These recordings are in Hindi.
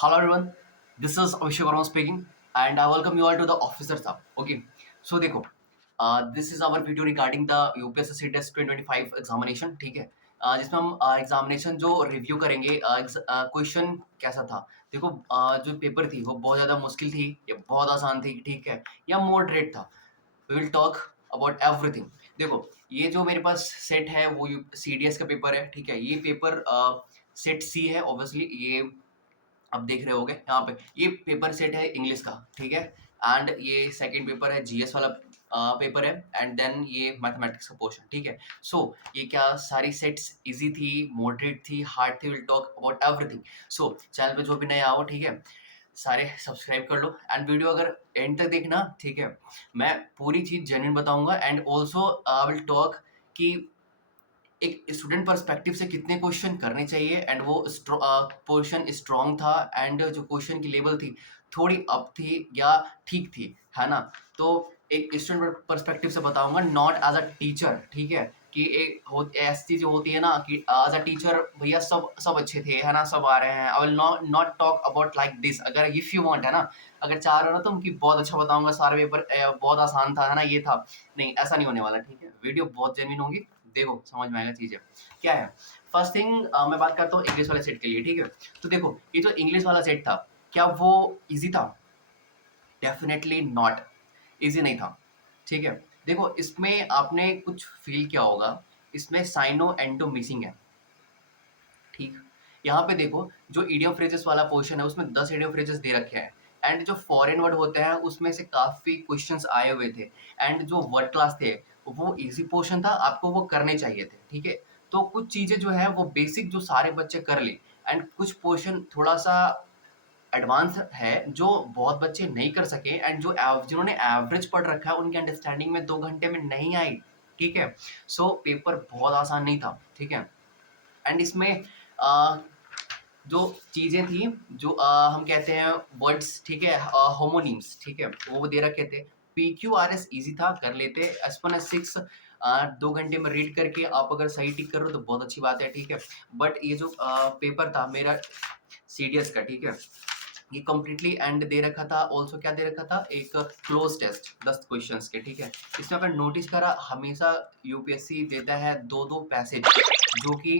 Hello everyone, this is Abhishek Verma speaking and I welcome you all to the Officer Hub. Okay, so देखो, this is our video regarding the UPSC CTES 2025 examination. ठीक है, जिसमें हम एग्जामिनेशन जो रिव्यू करेंगे, क्वेश्चन कैसा था. देखो, जो पेपर थी वो बहुत ज़्यादा मुश्किल थी या बहुत आसान थी, ठीक है, या मॉडरेट था. We will talk about everything. देखो, ये जो मेरे पास सेट है वो CDS का पेपर है. ठीक है, ये पेपर सेट C है. ऑब्वियसली ये आप देख रहे होगे यहाँ पे, ये पेपर सेट है इंग्लिश का. ठीक है, एंड ये सेकंड पेपर है GS वाला पेपर है, एंड देन ये मैथमेटिक्स का पोर्शन. ठीक है, सो ये क्या सारी सेट्स इजी थी, मॉडरेट थी, हार्ड थी. Will talk about everything. So channel पे जो भी नए आओ, ठीक है, सारे सब्सक्राइब कर लो एंड वीडियो अगर एंड तक देखना. ठीक है, मैं पूरी चीज जेन्युइन बताऊंगा एंड ऑल्सो विल टॉक कि एक स्टूडेंट पर्सपेक्टिव से कितने क्वेश्चन करने चाहिए एंड वो पोर्शन स्ट्रॉन्ग था एंड जो क्वेश्चन की लेवल थी थोड़ी अप थी या ठीक थी, है ना. तो एक स्टूडेंट पर्सपेक्टिव से बताऊंगा, नॉट एज अ टीचर. ठीक है, कि एक ऐसी चीज होती है ना कि एज अ टीचर भैया सब सब अच्छे थे, है ना, सब आ रहे हैं. I will not talk about like this. अगर इफ यू वांट, है ना, अगर चाह रहे हो ना तुम कि बहुत अच्छा बताऊंगा, सारा पेपर बहुत आसान था, है ना, ये था, नहीं, ऐसा नहीं होने वाला. ठीक है, वीडियो बहुत जेन्युइन होगी. देखो, समझ में आएगा चीजें क्या है. फर्स्ट थिंग, मैं बात करता हूँ इंग्लिश वाले सेट के लिए. ठीक है, तो देखो, ये जो इंग्लिश वाला सेट था, क्या वो इजी था? Definitely not. इजी नहीं था. ठीक है, देखो, इसमें आपने कुछ फील किया होगा, इसमें साइनो एंडो मिसिंग है. ठीक, यहाँ पे देखो, जो इडियम फ्रेजेस वाला पोर्शन है उसमें 10 इडियम फ्रेजेस दे रखे हैं एंड जो फॉरेन वर्ड होते हैं उसमें से काफी क्वेश्चंस आए हुए थे एंड जो वर्ड क्लास थे वो इजी पोर्शन था, आपको वो करने चाहिए थे. ठीक है, तो कुछ चीजें जो है वो बेसिक जो सारे बच्चे कर ली एंड कुछ पोर्शन थोड़ा सा एडवांस है जो बहुत बच्चे नहीं कर सके एंड जो जिन्होंने एवरेज पढ़ रखा है उनकी अंडरस्टैंडिंग में 2 घंटे में नहीं आई. ठीक है, सो पेपर बहुत आसान नहीं था. ठीक है, एंड इसमें अ, जो चीजें थी, जो हम कहते हैं वर्ड्स, ठीक है, होमोनिम्स, ठीक है, वो दे रखे थे. PQRS इजी था, कर लेते. S1 S6 2 घंटे में रीड करके आप अगर सही टिक कर रहे हो तो बहुत अच्छी बात है. ठीक है, बट ये जो पेपर था मेरा CDS का, ठीक है, ये कम्प्लीटली एंड दे रखा था. ऑल्सो क्या दे रखा था, एक क्लोज टेस्ट 10 क्वेश्चंस के. ठीक है, इसमें अगर नोटिस करा, हमेशा UPSC देता है दो दो पैसेज, जो कि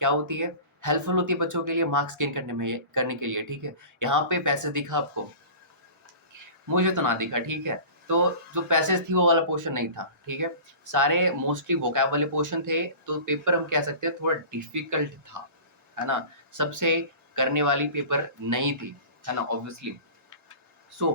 क्या होती है, हेल्पफुल होती है बच्चों के लिए मार्क्स गेन करने के लिए. ठीक है, यहाँ पे पैसेज दिखा आपको, मुझे तो ना दिखा. ठीक है, तो जो पैसेज थी वो वाला पोर्शन नहीं था. ठीक है, सारे मोस्टली वोकैब वाले पोर्शन थे. तो पेपर हम कह सकते हैं थोड़ा डिफिकल्ट था, है ना, सबसे करने वाली पेपर नहीं थी, है ना, ऑब्वियसली. सो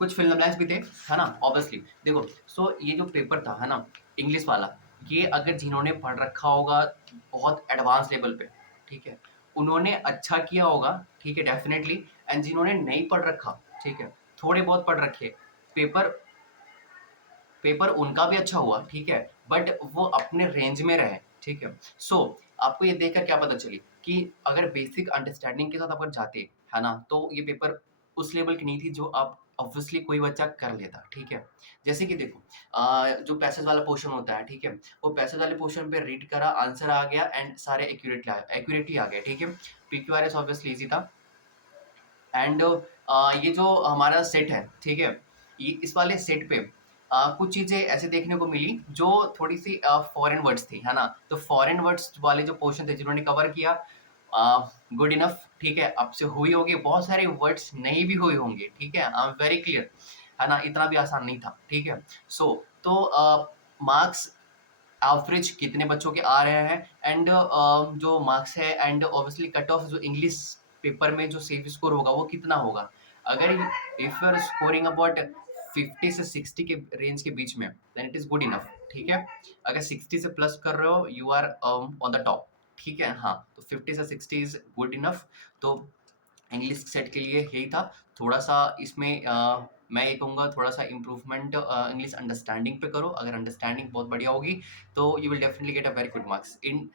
कुछ फिल इन द ब्लैंक्स भी थे, है ना, ऑब्वियसली. देखो, सो ये जो पेपर था, है ना, इंग्लिश वाला, ये अगर जिन्होंने पढ़ रखा होगा बहुत एडवांस लेवल पे, ठीक है, उन्होंने अच्छा किया होगा. ठीक है, डेफिनेटली. एंड जिन्होंने नहीं पढ़ रखा, ठीक है, थोड़े बहुत पढ़ रखे, पेपर पेपर उनका भी अच्छा हुआ. ठीक है, बट वो अपने रेंज में रहे. ठीक है, सो आपको ये देखकर क्या पता चली कि अगर बेसिक अंडरस्टैंडिंग के साथ अगर जाते, है ना, तो ये पेपर उस लेवल की नहीं थी जो आप ऑब्वियसली कोई बच्चा कर लेता. ठीक है, जैसे कि देखो, जो पैसेज वाला पोर्शन होता है, ठीक है, वो पैसेज वाले पोर्शन पे रीड करा, आंसर आ गया एंड सारे एक्यूरेटली आ गए. ठीक है, PQRS ऑब्वियसली इजी था. एंड ये जो हमारा सेट है, ठीक है, ये इस वाले सेट पे कुछ चीजें ऐसे देखने को मिली जो थोड़ी सी फॉरेन वर्ड्स थी, है ना. तो फॉरेन वर्ड्स वाले जो पोर्शन थे जिन्होंने कवर किया, गुड इनफ. ठीक है, आपसे हुई होगी, बहुत सारे वर्ड्स नहीं भी हुए होंगे. ठीक है, आई एम वेरी क्लियर, है ना, इतना भी आसान नहीं था. ठीक है, सो तो मार्क्स एवरेज कितने बच्चों के आ रहे हैं एंड जो मार्क्स है एंड ऑब्वियसली कट ऑफ जो इंग्लिश पेपर में जो सेफ स्कोर होगा वो कितना होगा. अगर if you are scoring about 50 से 60 के रेंज के बीच में, then it is good enough. ठीक है, अगर 60 से प्लस कर रहे हो, you are on the top. ठीक है, हाँ, तो 50 से 60 इज गुड इनफ. तो इंग्लिश सेट के लिए यही था. थोड़ा सा इसमें मैं ये कहूँगा थोड़ा सा इम्प्रूवमेंट इंग्लिश अंडरस्टैंडिंग पे करो. अगर अंडरस्टैंडिंग बहुत बढ़िया होगी तो you will definitely get a very good marks in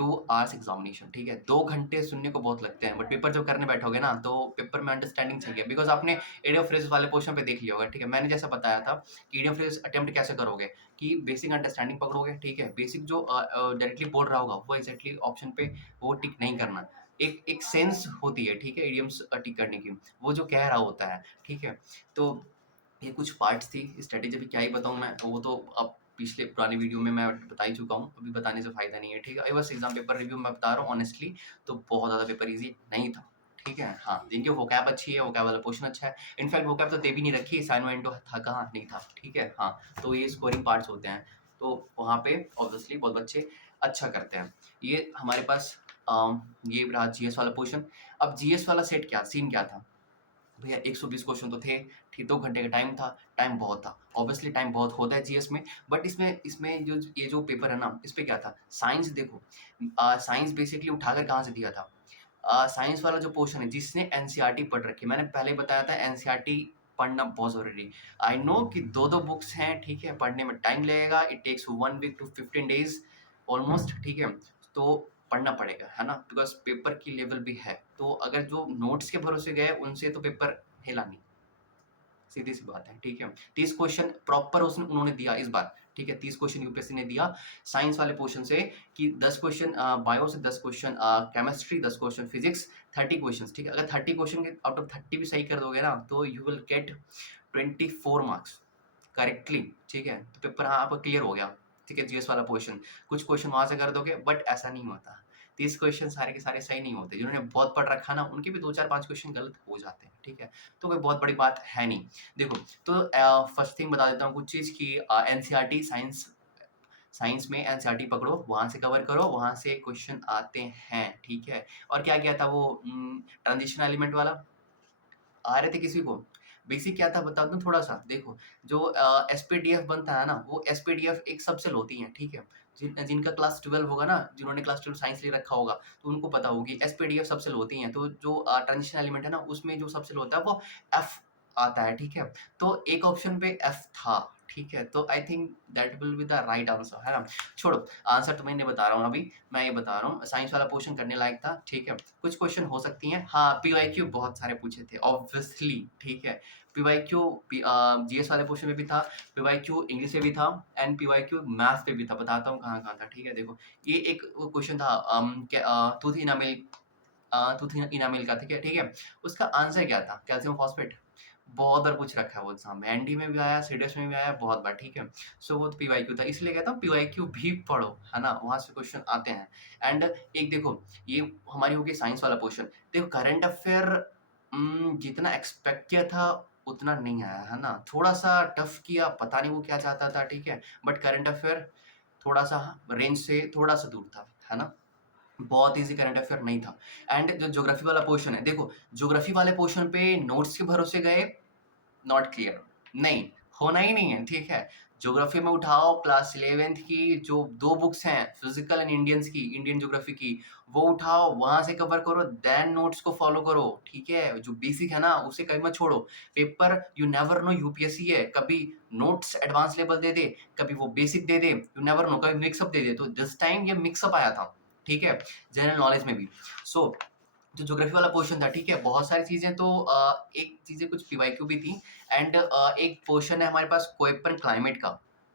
2 hours examination, ठीक है? 2 घंटे सुनने को बहुत लगते हैं, बट पेपर जब करने बैठोगे ना, तो पेपर में अंडरस्टैंडिंग चाहिए, बिकॉज़ आपने इडियम फ्रेज़ वाले पोर्शन पे देख लिया होगा, ठीक है? मैंने जैसा बताया था कि इडियम फ्रेज़ अटेम्प्ट कैसे करोगे, कि बेसिक अंडरस्टैंडिंग पकड़ोगे, ठीक है? बेसिक जो डायरेक्टली बोल रहा होगा, वो एग्ज़ैक्टली ऑप्शन पे वो टिक नहीं करना। एक एक सेंस होती है, ठीक है? इडियम्स टिक करने की, वो जो कह रहा होता है, ठीक है? तो ये कुछ पार्ट्स थी, स्ट्रैटेजी अभी क्या ही बताऊँ मैं, वो तो अब पिछले पुरानी वीडियो में मैं बता ही चुका हूँ, अभी बताने से फ़ायदा नहीं है, ठीक है? ये बस एग्ज़ाम पेपर रिव्यू मैं बता रहा हूँ ऑनेस्टली, तो बहुत ज़्यादा पेपर ईज़ी नहीं था, ठीक है? हाँ, जिनकी वोकैब अच्छी है, वोकैब वाला पोर्शन अच्छा है, इनफैक्ट वोकैब तो दे भी नहीं रखी, साइन इनटू था कहाँ? नहीं था, ठीक है? हाँ, तो ये स्कोरिंग पार्ट्स होते हैं, तो वहाँ पे ऑब्वियसली बहुत बच्चे अच्छा करते हैं। ये हमारे पास ये रहा जीएस वाला पोर्शन। अब जीएस वाला सेट क्या, सीन क्या था? भैया 120 क्वेश्चन तो थे, ठीक 2 घंटे का टाइम था, टाइम बहुत था। ऑब्वियसली टाइम बहुत होता है जीएस में, बट इसमें इसमें जो ये जो पेपर है ना, इस पे क्या था, साइंस देखो साइंस बेसिकली उठाकर कहाँ से दिया था? साइंस वाला जो पोर्शन है, जिसने एनसीईआरटी पढ़ रखी है, मैंने पहले ही बताया था एनसीईआरटी पढ़ना बहुत ज़रूरी। आई नो कि 2-2 बुक्स हैं, ठीक है? पढ़ने में टाइम लगेगा, it takes 1 week to 15 days almost, ठीक है? तो पढ़ना पड़ेगा, है ना? बिकॉज़ पेपर की लेवल भी है। तो अगर जो नोट्स के भरोसे गए, उनसे तो पेपर हिला नहीं। सीधी-सी बात है, ठीक है? 30 क्वेश्चन प्रॉपर उसने उन्होंने दिया इस बार, ठीक है? 30 क्वेश्चन यूपीएससी ने दिया साइंस वाले पोर्शन से, कि 10 क्वेश्चन बायो से, 10 question chemistry, 10 question physics, 30 questions, ठीक है? अगर 30 क्वेश्चन के आउट ऑफ 30 भी सही कर दोगे ना, तो you will get 24 marks correctly, ठीक है? तो पेपर हाँ, आपका क्लियर हो गया, ठीक है? जीएस वाला पोर्शन। कुछ क्वेश्चन वहाँ से कर दोगे, बट ऐसा नहीं होता। 30 क्वेश्चन सारे के सारे सही नहीं होते। जिन्होंने बहुत पढ़ रखा ना, उनके भी 2, 4, 5 क्वेश्चन गलत हो जाते हैं, ठीक है? तो कोई बहुत बड़ी बात है नहीं। देखो, तो फर्स्ट थिंग बता देता हूँ कुछ चीज़ कि एनसीईआरटी साइंस साइंस में एनसीईआरटी पकड़ो, वहाँ से कवर करो, वहाँ से क्वेश्चन आते हैं, ठीक है? और क्या किया था वो ट्रांजिशन एलिमेंट वाला? आ रहे थे किसी को? बेसिक क्या था बता दूँ थोड़ा-सा? देखो, जो एसपीडीएफ बनता है ना, वो एसपीडीएफ एक सबसेल होती हैं, ठीक है? जिनका क्लास 12 होगा ना, जिन्होंने क्लास 12 साइंस ले रखा होगा, तो उनको पता होगी एसपीडीएफ सबसेल होती हैं। तो जो ट्रांजिशन एलिमेंट है ना, उसमें जो सबसेल होता है वो एफ आता है, ठीक है? तो एक ऑप्शन पे एफ था, ठीक है? तो I think that will be the right answer, है ना? छोड़ो, आंसर तो मैं नहीं बता रहा हूँ अभी, मैं ये बता रहा हूँ, साइंस वाला पोर्शन करने लायक था, ठीक है? कुछ क्वेश्चन हो सकती हैं। हाँ, पीवाईक्यू बहुत सारे पूछे थे ऑब्वियसली, ठीक है? पीवाईक्यू जीएस वाले क्वेश्चन में भी था, पीवाईक्यू इंग्लिश में भी था एंड पीवाईक्यू मैथ्स पे भी था। बताता हूँ कहाँ-कहाँ था, ठीक है? देखो, ये एक वो क्वेश्चन था टूथ इनामिल टूथ इनामिल का, ठीक है? उसका आंसर क्या था? Calcium phosphate. बहुत बार पूछ रखा है वो एग्ज़ाम में, एनडी में भी आया, सीडीएस में भी आया बहुत बार, ठीक है? सो वो तो पीवाईक्यू था, इसलिए कहता हूँ पीवाईक्यू भी पढ़ो, है ना? वहाँ से क्वेश्चन आते हैं। एंड एक देखो, ये हमारी हो गई साइंस वाला पोर्शन। देखो करंट अफ़ेयर जितना एक्सपेक्ट किया था, उतना नहीं आया, है ना? थोड़ा-सा टफ किया, पता नहीं वो क्या चाहता था, ठीक है? बट करंट अफ़ेयर थोड़ा-सा रेंज से थोड़ा-सा दूर था, है ना? बहुत ईज़ी करंट अफ़ेयर नहीं था। एंड जो ज्योग्राफी वाला पोर्शन है, देखो ज्योग्राफी वाले पोर्शन पे नोट्स के भरोसे गए, नॉट क्लियर, नहीं, होना ही नहीं है, ठीक है? ज्योग्राफी में उठाओ क्लास 11th की जो 2 बुक्स हैं, फिज़िकल एंड इंडियंस की, इंडियन ज्योग्राफी की, वो उठाओ, वहाँ से कवर करो, देन नोट्स को फ़ॉलो करो, ठीक है? जो बेसिक है ना, उसे कहीं मत छोड़ो। Paper you never know UPSC है, कभी नोट्स एडवांस लेवल दे दे, कभी वो basic they they, you never know, कभी मिक्स अप दे दे। तो दिस टाइम ये मिक्स अप आया था, ठीक है? जनरल नॉलेज में भी। सो जो ज्योग्राफी वाला पोर्शन था, ठीक है? बहुत सारी चीज़ें तो एक चीज़ें कुछ पीवाईक्यू भी थी एंड एक पोर्शन है हमारे पास कोईपन क्लाइमेट का,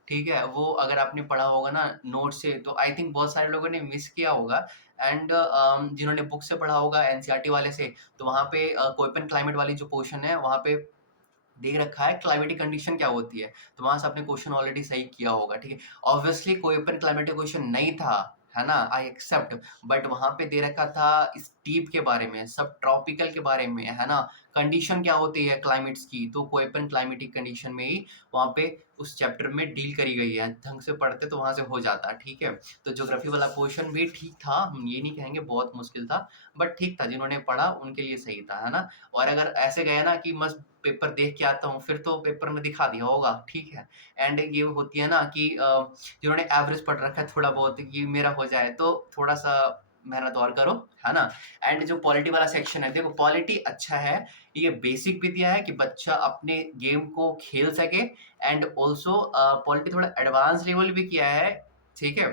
ठीक है? वो अगर आपने पढ़ा होगा ना नोट से, तो आई थिंक बहुत सारे लोगों ने मिस किया होगा एंड जिन्होंने बुक से पढ़ा होगा एनसीईआरटी वाले से, तो वहाँ पे कोईपन क्लाइमेट वाली जो पोर्शन है, वहाँ पे दे रखा है क्लाइमेटिक कंडीशन क्या होती है, तो वहाँ से आपने क्वेश्चन ऑलरेडी सही किया होगा, ठीक है? ऑब्वियसली कोई ओपन क्लाइमेटिक क्वेश्चन नहीं था, है ना? आई एक्सेप्ट, बट वहाँ पे दे रखा था स्टीप के बारे में, सब ट्रॉपिकल के बारे में, है ना? कंडीशन क्या होती है क्लाइमेट्स की, तो कोई ओपन क्लाइमेटिक कंडीशन में ही वहाँ पे उस चैप्टर में डील करी गई है। ढंग से पढ़ते तो वहाँ से हो जाता, ठीक है? तो ज्योग्राफी वाला पोर्शन भी ठीक था, हम ये नहीं कहेंगे बहुत मुश्किल था, बट ठीक था, जिन्होंने पढ़ा उनके लिए सही था, है ना? और अगर ऐसे गए ना कि मस्त पेपर देख के आता हूँ, फिर तो पेपर में दिखा दिया होगा, ठीक है? एंड ये होती है ना कि जिन्होंने एवरेज पढ़ रखा है थोड़ा बहुत कि मेरा हो जाए, तो थोड़ा-सा मेहनत और करो, है ना? एंड जो पॉलिटी वाला सेक्शन है, देखो पॉलिटी अच्छा है, ये बेसिक भी दिया है कि बच्चा अपने गेम को खेल सके एंड ऑल्सो पॉलिटी थोड़ा एडवांस लेवल भी किया है, ठीक है?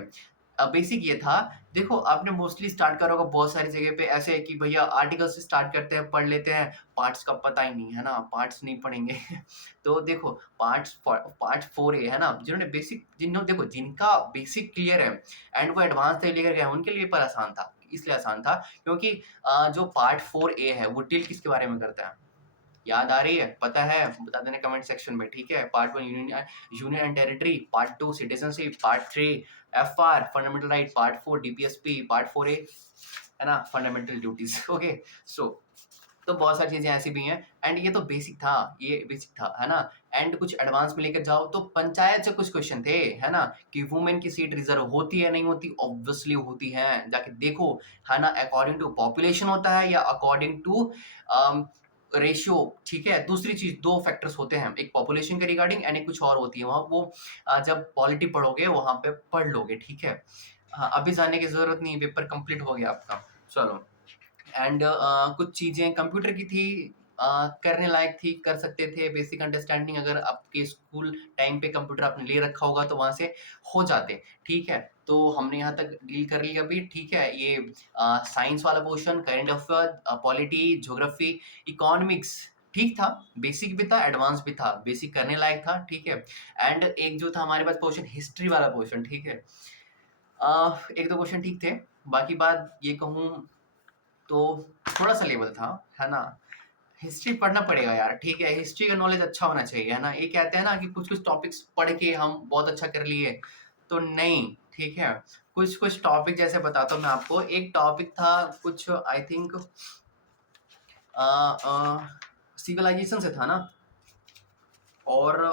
बेसिक ये था देखो, आपने मोस्टली स्टार्ट करा होगा बहुत सारी जगह पे ऐसे है कि भैया आर्टिकल से स्टार्ट करते हैं, पढ़ लेते हैं, पार्ट्स का पता ही नहीं, है ना? पार्ट्स नहीं पढ़ेंगे। तो देखो पार्ट 4A है ना? जिन्होंने देखो जिनका बेसिक क्लियर है एंड वो एडवांस तक लेकर गए हैं, उनके लिए पेपर आसान था। इसलिए आसान था क्योंकि जो पार्ट 4A है, वो डील किसके बारे में करता है? याद आ रही है? पता है? बता देना कमेंट सेक्शन में, ठीक है? Part 1 union and territory, part 2 citizenship, part 3 FR fundamental right, part 4 DPSP, part 4A है ना फंडामेंटल ड्यूटीज। ओके, सो तो बहुत सारी चीजें ऐसी भी हैं एंड ये तो बेसिक था, ये बेसिक था, है ना? एंड कुछ एडवांस में लेकर जाओ तो पंचायत से कुछ क्वेश्चन थे, है ना? कि वुमेन की सीट रिजर्व होती है नहीं होती? ऑब्वियसली होती है, जाके देखो, है ना? अकॉर्डिंग टू पॉपुलेशन होता है या अकॉर्डिंग टू रेशियो, ठीक है? दूसरी चीज, दो फैक्टर्स होते हैं, एक पॉपुलेशन के रिगार्डिंग एंड एक कुछ और होती है, वहां वो जब पॉलिटी पढ़ोगे वहां पे पढ़ लोगे, ठीक है? हाँ, अभी जाने की जरूरत नहीं, पेपर कंप्लीट हो गया आपका। चलो, एंड कुछ चीजें कंप्यूटर की थी, करने लायक थी, कर सकते थे, बेसिक अंडरस्टैंडिंग अगर आपके स्कूल टाइम पे कंप्यूटर आपने ले रखा होगा तो वहां से हो जाते, ठीक है? तो हमने यहाँ तक डील कर लिया अभी, ठीक है? ये साइंस वाला portion, current affair, polity, geography, economics, ठीक था, बेसिक भी था, एडवांस भी था, बेसिक करने लायक था, ठीक है? एंड एक जो था हमारे पास पोर्शन, हिस्ट्री वाला पोर्शन, ठीक है? एक दो क्वेश्चन ठीक थे, बाकी बात ये कहूँ तो थोड़ा सा लेवल था, है ना? हिस्ट्री पढ़ना पड़ेगा यार, ठीक है? हिस्ट्री का नॉलेज अच्छा होना चाहिए, है ना? ये कहते हैं ना कि कुछ कुछ टॉपिक्स पढ़ के हम बहुत अच्छा कर लिए, तो नहीं, ठीक है? कुछ कुछ टॉपिक जैसे बताता हूँ मैं आपको। एक टॉपिक था कुछ, आई थिंक सिविलाइजेशन से था ना, और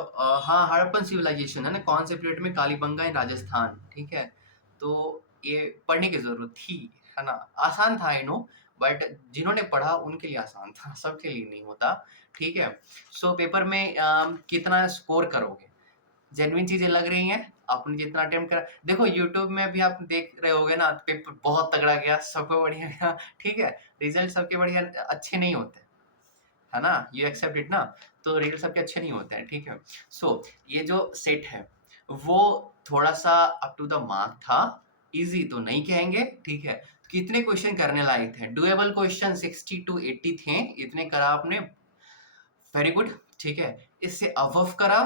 हाँ, हड़प्पन सिविलाइजेशन है ना, कौन से पीरियड में? कालीबंगा इन राजस्थान, ठीक है? तो ये पढ़ने की जरूरत थी, है ना? आसान था, आई नो, बट जिन्होंने पढ़ा उनके लिए आसान था, सबके लिए नहीं होता, ठीक है? सो पेपर में कितना स्कोर करोगे? जेन्युइन चीजें लग रही हैं, आपने जितना अटेम्प्ट करा, देखो यूट्यूब में भी आप देख रहे होगे ना, पेपर बहुत तगड़ा गया, सबको बढ़िया गया, ठीक है? रिजल्ट सबके बढ़िया अच्छे नहीं होते, है ना? यू एक्सेप्ट इट ना? तो रिजल्ट सबके अच्छे नहीं होते हैं, ठीक है? सो ये जो सेट है वो थोड़ा सा अप टू द मार्क था, इजी तो नहीं कहेंगे, ठीक है? कितने क्वेश्चन करने लायक थे? डुएबल क्वेश्चन 60 टू 80 थे, इतने करा आपने, वेरी गुड, ठीक है? इससे अबव करा,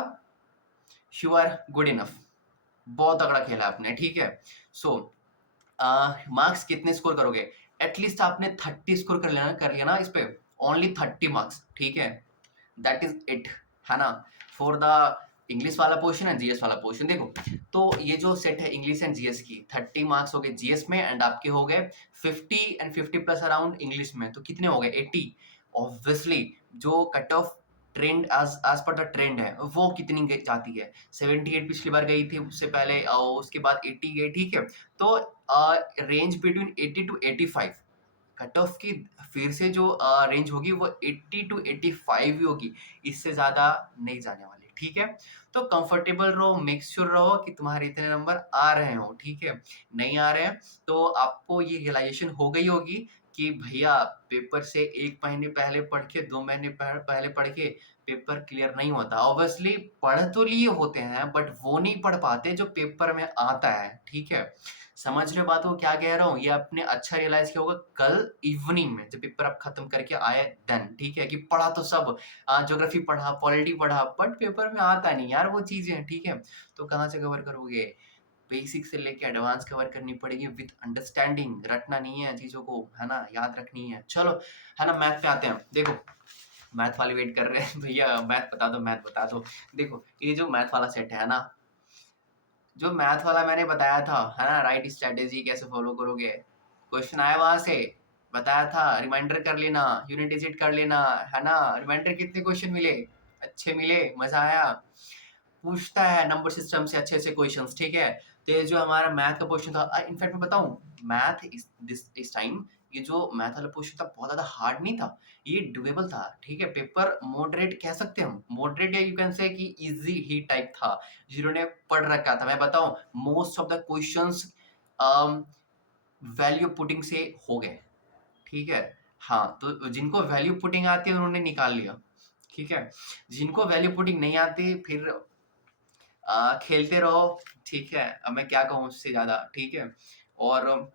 यू आर गुड इनफ, बहुत तगड़ा खेला आपने, ठीक है? सो मार्क्स कितने स्कोर करोगे? एटलीस्ट आपने 30 स्कोर कर लिया ना इस पे, ओनली 30 मार्क्स, ठीक है? दैट इज इट, है ना? फॉर द इंग्लिश वाला पोर्शन एंड जीएस वाला पोर्शन। देखो, तो ये जो सेट है इंग्लिश एंड जीएस की, 30 मार्क्स हो गए जीएस में एंड आपके हो गए 50 एंड 50 प्लस अराउंड इंग्लिश में, तो कितने हो गए? 80। ऑब्वियसली जो cut off trend as per the trend है वो कितनी जाती है? 78 पिछली बार गई थी, उससे पहले उसके बाद 80 गई, ठीक है? तो range between 80 to 85, cut off की फिर से जो रेंज होगी वो 80 टू 85 ही होगी, इससे ज्यादा नहीं जाने वाली, ठीक है? तो कंफर्टेबल रहो, मेक श्योर रहो कि तुम्हारे इतने नंबर आ रहे हो, ठीक है? नहीं आ रहे हैं तो आपको ये रियलाइजेशन हो गई होगी कि भैया पेपर से एक महीने पहले पढ़ के, 2 महीने पहले पढ़ के पेपर क्लियर नहीं होता। ऑब्वियसली पढ़ तो लिए होते हैं बट वो नहीं पढ़ पाते जो पेपर में आता है, ठीक है? समझ रहे हो बात को क्या कह रहा हूँ? ये आपने अच्छा रियलाइज किया होगा कल इवनिंग में जब पेपर आप खत्म करके आए देन, ठीक है? कि पढ़ा तो सब, ज्योग्राफी पढ़ा, पॉलिटी पढ़ा, बट पेपर में आता नहीं यार वो चीजें, ठीक है? तो कहाँ से कवर करोगे? बेसिक से लेके एडवांस कवर करनी पड़ेगी विद अंडरस्टैंडिंग, रटना नहीं है चीजों को, है ना? याद रखनी है। चलो, है ना? मैथ पे आते हैं। देखो, मैथ वाले वेट कर रहे हैं, भैया मैथ बता दो, मैथ बता दो। देखो, ये जो मैथ वाला सेट है ना, जो मैथ वाला मैंने बताया था, है ना? राइट स्ट्रेटेजी कैसे फॉलो करोगे, क्वेश्चन आया वहां से, बताया था, रिमाइंडर कर लेना, यूनिट डिजिट कर लेना, है ना? रिमाइंडर कितने क्वेश्चन मिले? अच्छे मिले, मजा आया? पूछता है नंबर सिस्टम से अच्छे अच्छे क्वेश्चंस, ठीक है? तो ये जो हमारा मैथ का क्वेश्चन था, इनफैक्ट मैं बताऊं, मैथ इस टाइम ये जो मैथ वाला क्वेश्चन था बहुत ज्यादा हार्ड नहीं था, ये डुएबल था, ठीक है? पेपर मॉडरेट कह सकते हैं हम, मॉडरेट या यू कैन से कि इजी ही टाइप था, जिन्होंने पढ़ रखा था। मैं बताऊं, most of the questions value putting से हो गए, ठीक है? हाँ, तो जिनको वैल्यू पुटिंग आती है उन्होंने निकाल लिया, ठीक है? जिनको वैल्यू पुटिंग नहीं आती फिर खेलते रहो, ठीक है? अब मैं क्या कहूँ उससे ज्यादा, ठीक है? और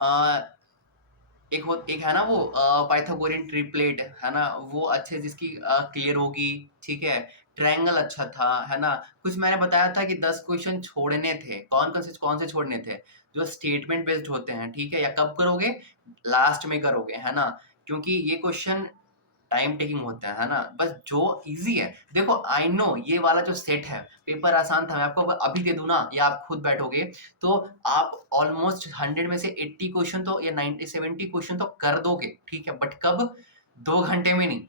एक है ना वो पाइथागोरियन ट्रिपलेट है ना, वो अच्छे जिसकी क्लियर होगी, ठीक है। ट्रायंगल अच्छा था, है ना। कुछ मैंने बताया था कि 10 क्वेश्चन छोड़ने थे, कौन से छोड़ने थे, जो स्टेटमेंट बेस्ड होते हैं, ठीक है। या कब करोगे, लास्ट में करोगे, है ना, क्योंकि ये क्वेश्चन टाइम टेकिंग होता है ना। बस जो इजी है, देखो आई नो ये वाला जो सेट है पेपर आसान था, मैं आपको अभी दे दूं ना, या आप खुद बैठोगे तो आप ऑलमोस्ट 100 में से 80 क्वेश्चन तो या 90 70 क्वेश्चन तो कर दोगे, ठीक है। बट कब, 2 घंटे में नहीं,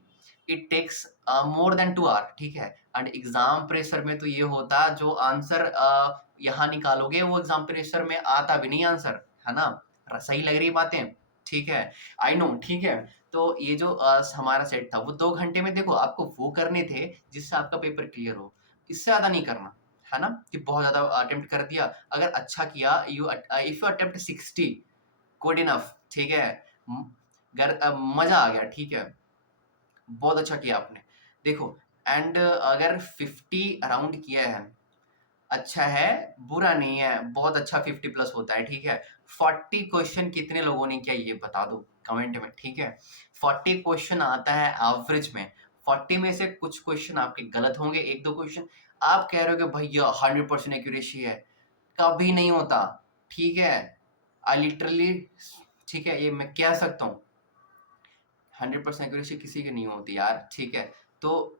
it takes more than 2 hour, ठीक है। एंड एग्जाम प्रेशर में तो ये होता, जो आंसर यहाँ निकालोगे वो एग्जाम प्रेशर में आता भी नहीं आंसर, है ना। सही लग रही बातें, ठीक है। आई नो, ठीक है। तो ये जो हमारा सेट था वो 2 घंटे में, देखो आपको वो करने थे जिससे आपका पेपर क्लियर हो, इससे ज्यादा नहीं करना, है ना। कि बहुत ज्यादा अटेम्प्ट कर दिया, अगर अच्छा किया, if you attempt 60, good enough, ठीक है। मजा आ गया, ठीक है, बहुत अच्छा किया आपने। देखो, एंड अगर 50 अराउंड किया है, अच्छा है, बुरा नहीं है, बहुत अच्छा 50 प्लस होता है, ठीक है। 40 क्वेश्चन कितने लोगों ने किया ये बता दो कमेंट में, ठीक है। 40 क्वेश्चन आता है एवरेज में, 40 में से कुछ क्वेश्चन आपके गलत होंगे, एक दो क्वेश्चन। आप कह रहे हो कि भैया 100% एक्यूरेसी है, कभी नहीं होता, ठीक है। आई लिटरली, ठीक है, ये मैं कह सकता हूँ, 100% एक्यूरेसी किसी की नहीं होती यार, ठीक है। तो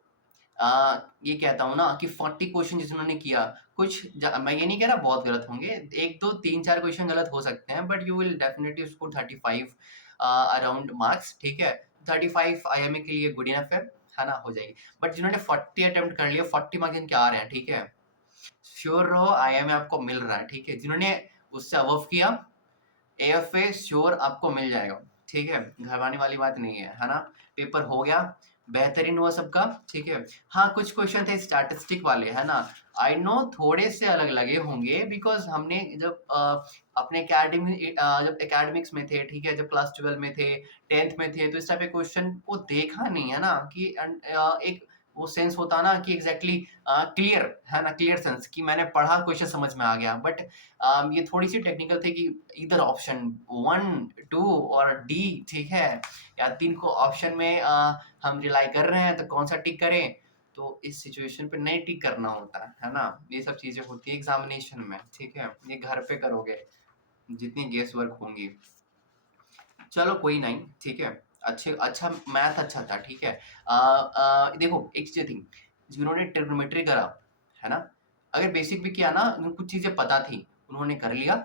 ये कहता हूँ ना कि 40 क्वेश्चन जिन्होंने किया, मैं ये नहीं कह रहा बहुत गलत होंगे, एक दो तीन चार क्वेश्चन गलत हो सकते हैं, but you will definitely score 35 around marks, ठीक है। 35 आईएमए के लिए गुड इनफ है ना, हो जाएगी। बट जिन्होंने 40 अटेम्प्ट कर लिया, 40 मार्क्स इनके आ रहे हैं, ठीक है, श्योर रहो आईएमए आपको मिल रहा है, ठीक है। जिन्होंने उससे अबव किया, एएफए श्योर आपको मिल जाएगा, ठीक है, घबराने वाली बात नहीं है ना। पेपर हो गया, बेहतरीन हुआ सबका, ठीक है। हाँ, कुछ क्वेश्चन थे स्टैटिस्टिक वाले, है ना। आई नो थोड़े से अलग लगे होंगे, बिकॉज हमने जब अपने जब एकेडमिक्स में थे, ठीक है, जब क्लास 12 में थे, 10th में थे, तो इस टाइप के क्वेश्चन वो देखा नहीं है ना, कि एक वो सेंस होता ना कि एग्जैक्टली क्लियर, है ना, क्लियर सेंस कि मैंने पढ़ा, क्वेश्चन समझ में आ गया। बट ये थोड़ी सी टेक्निकल थे कि इधर ऑप्शन 1 2 और डी, ठीक है, या 3 को ऑप्शन में हम रिलाई कर रहे हैं, तो कौन सा टिक करें। तो इस सिचुएशन पे नहीं टिक करना होता है ना। ये सब चीजें होती है एग्जामिनेशन में, ठीक है, ये घर पे करोगे जितनी गेस वर्क होंगी। चलो कोई नहीं, ठीक है। अच्छा मैथ अच्छा था, ठीक है। देखो एक चीज थी, जिन्होंने ट्रिग्नोमेट्री करा, है ना, अगर बेसिक भी किया ना, उनको कुछ चीजें पता थी, उन्होंने कर लिया।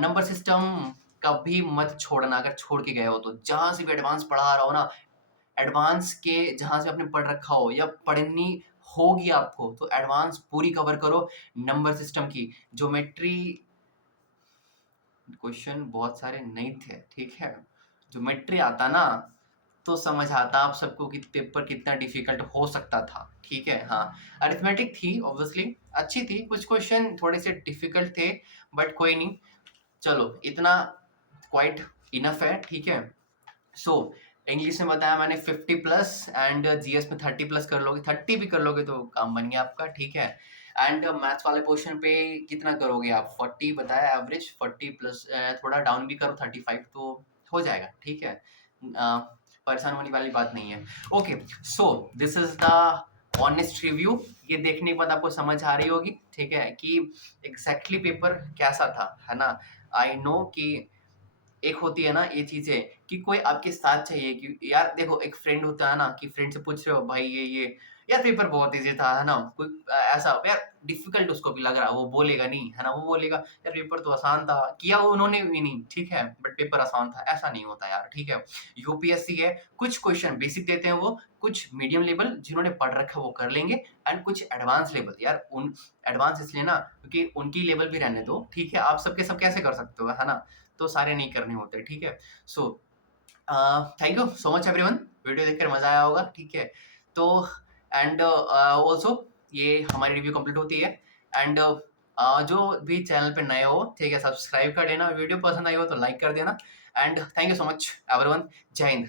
नंबर सिस्टम कभी मत छोड़ना, अगर छोड़ के गए हो तो, जहां से भी एडवांस पढ़ा रहा हो ना, एडवांस के जहां से आपने पढ़ रखा हो या पढ़नी होगी आपको, तो एडवांस पूरी कवर करो। नंबर सिस्टम की ज्योमेट्री क्वेश्चन बहुत सारे नहीं थे, ठीक है। ज्योमेट्री आता ना, तो समझ आता आप सबको कि पेपर कितना डिफिकल्ट हो सकता था, ठीक है। हाँ, अरिथमेटिक थी ऑब्वियसली, अच्छी थी, कुछ क्वेश्चन थोड़े से डिफिकल्ट थे, बट कोई नहीं, चलो इतना क्वाइट इनफ है, ठीक है। सो इंग्लिश में बताया मैंने 50 प्लस, एंड जीएस में 30 प्लस कर लोगे, 30 भी कर लोगे तो काम बन गया आपका, ठीक है। एंड मैथ्स वाले पोर्शन पे कितना करोगे आप, 40 बताया एवरेज, 40 प्लस थोड़ा डाउन भी करो 35 तो हो जाएगा, ठीक है। परेशान होने वाली बात नहीं है। Okay, so this is the honest review. ये देखने के बाद आपको समझ आ रही होगी, ठीक है, कि एग्जैक्टली पेपर कैसा था, है ना। आई नो कि एक होती है ना ये चीजें, कि कोई आपके साथ चाहिए, कि यार देखो एक फ्रेंड होता है ना, कि फ्रेंड से पूछ रहे हो भाई ये यार पेपर बहुत इजी था, है ना, कोई ऐसा यार डिफिकल्ट उसको भी लग रहा, वो बोलेगा नहीं, है ना, वो बोलेगा यार पेपर तो आसान था, किया उन्होंने भी नहीं, ठीक है, बट पेपर आसान था, ऐसा नहीं होता यार, ठीक है। यूपीएससी है, कुछ क्वेश्चन बेसिक देते हैं वो, कुछ मीडियम लेवल जिन्होंने पढ़ रखा है वो कर लेंगे, एंड कुछ एडवांस लेवल, यार उन एडवांस इसलिए ना क्योंकि उनकी लेवल भी रहने दो, ठीक है। आप सबके सब कैसे कर सकते हो, है ना, तो सारे नहीं करने होते, ठीक है। So thank you so much everyone, video देखकर मजा आया होगा, ठीक है। तो एंड ऑल्सो ये हमारी रिव्यू कंप्लीट होती है, एंड जो भी चैनल पे नए हो, ठीक है, सब्सक्राइब कर देना, वीडियो पसंद आई हो तो लाइक कर देना, and thank you so much everyone, जय हिंद।